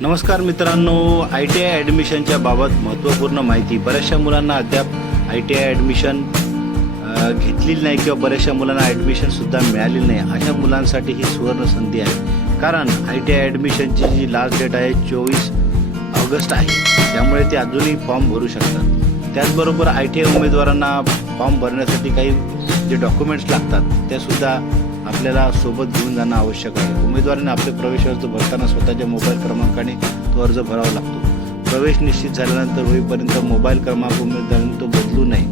नमस्कार मित्रांनो I T I ॲडमिशनच्या बाबत महत्त्वपूर्ण माहिती. बऱ्याचशा मुलांना अद्याप आय टी आय ॲडमिशन घेतलेली नाही किंवा बऱ्याचशा मुलांना ॲडमिशनसुद्धा मिळालेली नाही. अशा मुलांसाठी ही सुवर्ण संधी आहे. कारण आय टी आय ॲडमिशनची जी लास्ट डेट आहे चोवीस ऑगस्ट आहे. त्यामुळे ते अजूनही फॉर्म भरू शकतात. त्याचबरोबर आय टी आय उमेदवारांना फॉर्म भरण्यासाठी काही जे डॉक्युमेंट्स लागतात ते सुद्धा आपल्याला सोबत घेऊन जाणं आवश्यक आहे. उमेदवाराने आपले प्रवेश अर्ज भरताना स्वतःच्या मोबाईल क्रमांकाने तो अर्ज भरावा लागतो. प्रवेश निश्चित झाल्यानंतर होईपर्यंत मोबाईल क्रमांक उमेदवाराने तो बदलू नये.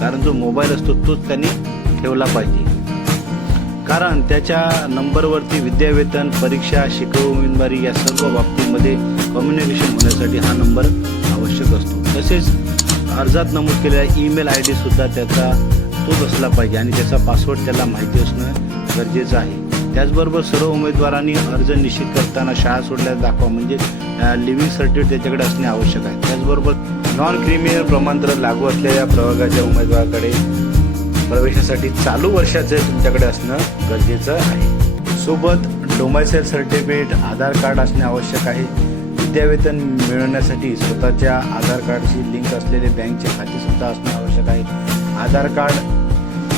कारण जो मोबाईल असतो तोच त्यांनी ठेवला पाहिजे. कारण त्याच्या नंबरवरती विद्यावेतन परीक्षा शिकव उमेदवारी या सर्व बाबतीमध्ये कम्युनिकेशन होण्यासाठी हा नंबर आवश्यक असतो. तसेच अर्जात नमूद केलेला ईमेल आय डीसुद्धा त्याचा तोच असला पाहिजे आणि त्याचा पासवर्ड त्याला माहिती असणं गरजेचं आहे. त्याचबरोबर सर्व उमेदवारांनी अर्ज निश्चित करताना शाळा सोडल्यास दाखवा. म्हणजे लिव्हिंग सर्टिफिकेट त्याच्याकडे असणे आवश्यक आहे. त्याचबरोबर नॉन क्रिमिनल प्रमाणपत्र लागू असलेल्या प्रवर्गाच्या उमेदवाराकडे प्रवेशासाठी चालू वर्षाचे तुमच्याकडे असणं गरजेचं आहे. सोबत डोमायसेल सर्टिफिकेट आधार कार्ड असणे आवश्यक आहे. विद्यावेतन मिळवण्यासाठी स्वतःच्या आधार कार्डशी लिंक असलेले बँकचे खाते सुद्धा असणे आवश्यक आहे. आधार कार्ड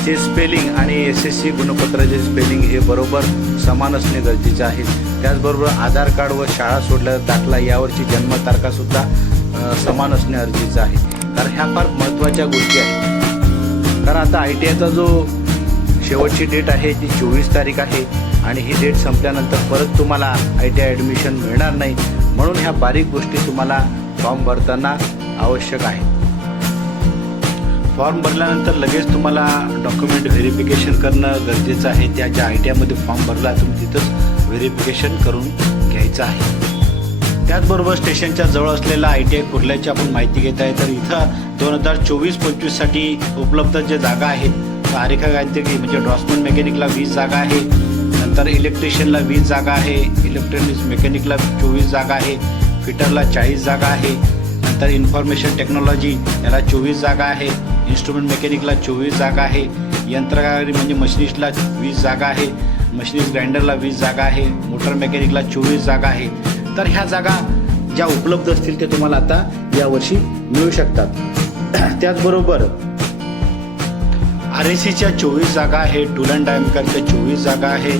कार्डचे स्पेलिंग आणि एस एस सी गुणपत्राचे स्पेलिंग हे बरोबर समान असणे गरजेचे आहे. त्याचबरोबर आधार कार्ड व शाळा सोडल्या दाखला यावरची जन्मतारखासुद्धा समान असणे गरजेचं आहे. कारण ह्या फार महत्त्वाच्या गोष्टी आहेत. कारण आता आय टी आयचा जो शेवटची डेट आहे ती चोवीस तारीख आहे आणि ही डेट संपल्यानंतर परत तुम्हाला आय टी आय ॲडमिशन मिळणार नाही. म्हणून ह्या बारीक गोष्टी तुम्हाला फॉर्म भरताना आवश्यक आहे फॉर्म भरल्यानंतर लगेच तुम्हाला डॉक्युमेंट व्हेरिफिकेशन करणं गरजेचं आहे. त्या ज्या आय टी आयमध्ये फॉर्म भरला तुम्ही तिथंच व्हेरिफिकेशन करून घ्यायचं आहे. त्याचबरोबर स्टेशनच्या जवळ असलेला आय टी आय कुर्ल्याची आपण माहिती घेत आहे. तर इथं दोन हजार चोवीस पंचवीससाठी उपलब्ध जे जागा आहेत आरेखा यांत्रिकी म्हणजे ड्रॉसमन मेकॅनिकला वीस जागा आहे. नंतर इलेक्ट्रिशियनला वीस जागा आहे. इलेक्ट्रॉनिक्स मेकॅनिकला चोवीस जागा आहे. फिटरला चाळीस जागा आहे. नंतर इन्फॉर्मेशन टेक्नॉलॉजी याला चोवीस जागा आहे. इन्स्ट्रुमेंट मेकॅनिकला चोवीस जागा आहे. यंत्रकारी म्हणजे मशिनिस्टला वीस जागा आहे. मशिनिस्ट ग्राइंडरला वीस जागा आहे. मोटर मेकॅनिकला चोवीस जागा आहे. तर ह्या जागा ज्या उपलब्ध असतील ते तुम्हाला आता यावर्षी मिळू शकतात. त्याचबरोबर आर ए सीच्या चोवीस जागा आहे टूल अँड डायमकरच्या चोवीस जागा आहे.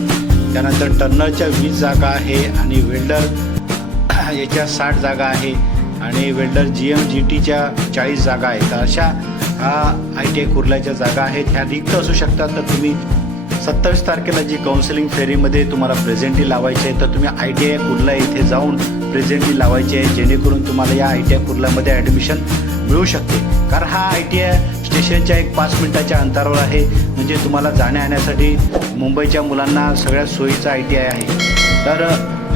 त्यानंतर टर्नरच्या वीस जागा आहे आणि वेल्डर याच्या साठ जागा आहे. आणि वेल्डर जी एम जी टीच्या चाळीस जागा आहेत. तर हा आय टी आय कुर्ल्याच्या जागा आहेत. ह्या रिक्त असू शकतात तर तुम्ही सत्तावीस तारखेला जी काउन्सिलिंग फेरीमध्ये तुम्हाला प्रेझेंटी लावायची आहे तर तुम्ही आय टी आय कुर्ला येथे जाऊन प्रेझेंटली लावायची आहे जेणेकरून तुम्हाला या आय टी आय कुर्ल्यामध्ये ॲडमिशन मिळू शकते. कारण हा आय टी आय स्टेशनच्या एक पाच मिनिटाच्या अंतरावर आहे. म्हणजे तुम्हाला जाण्या येण्यासाठी मुंबईच्या मुलांना सगळ्यात सोयीचा आय टी आय आहे. तर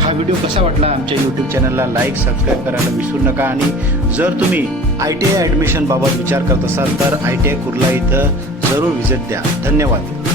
हा व्हिडिओ कसा वाटला आमच्या यूट्यूब चॅनलला लाईक सबस्क्राईब करायला विसरू नका. आणि जर तुम्ही आय टी आय ॲडमिशनबाबत विचार करत असाल तर आय टी आय कुर्ला इथं जरूर व्हिजिट द्या. धन्यवाद.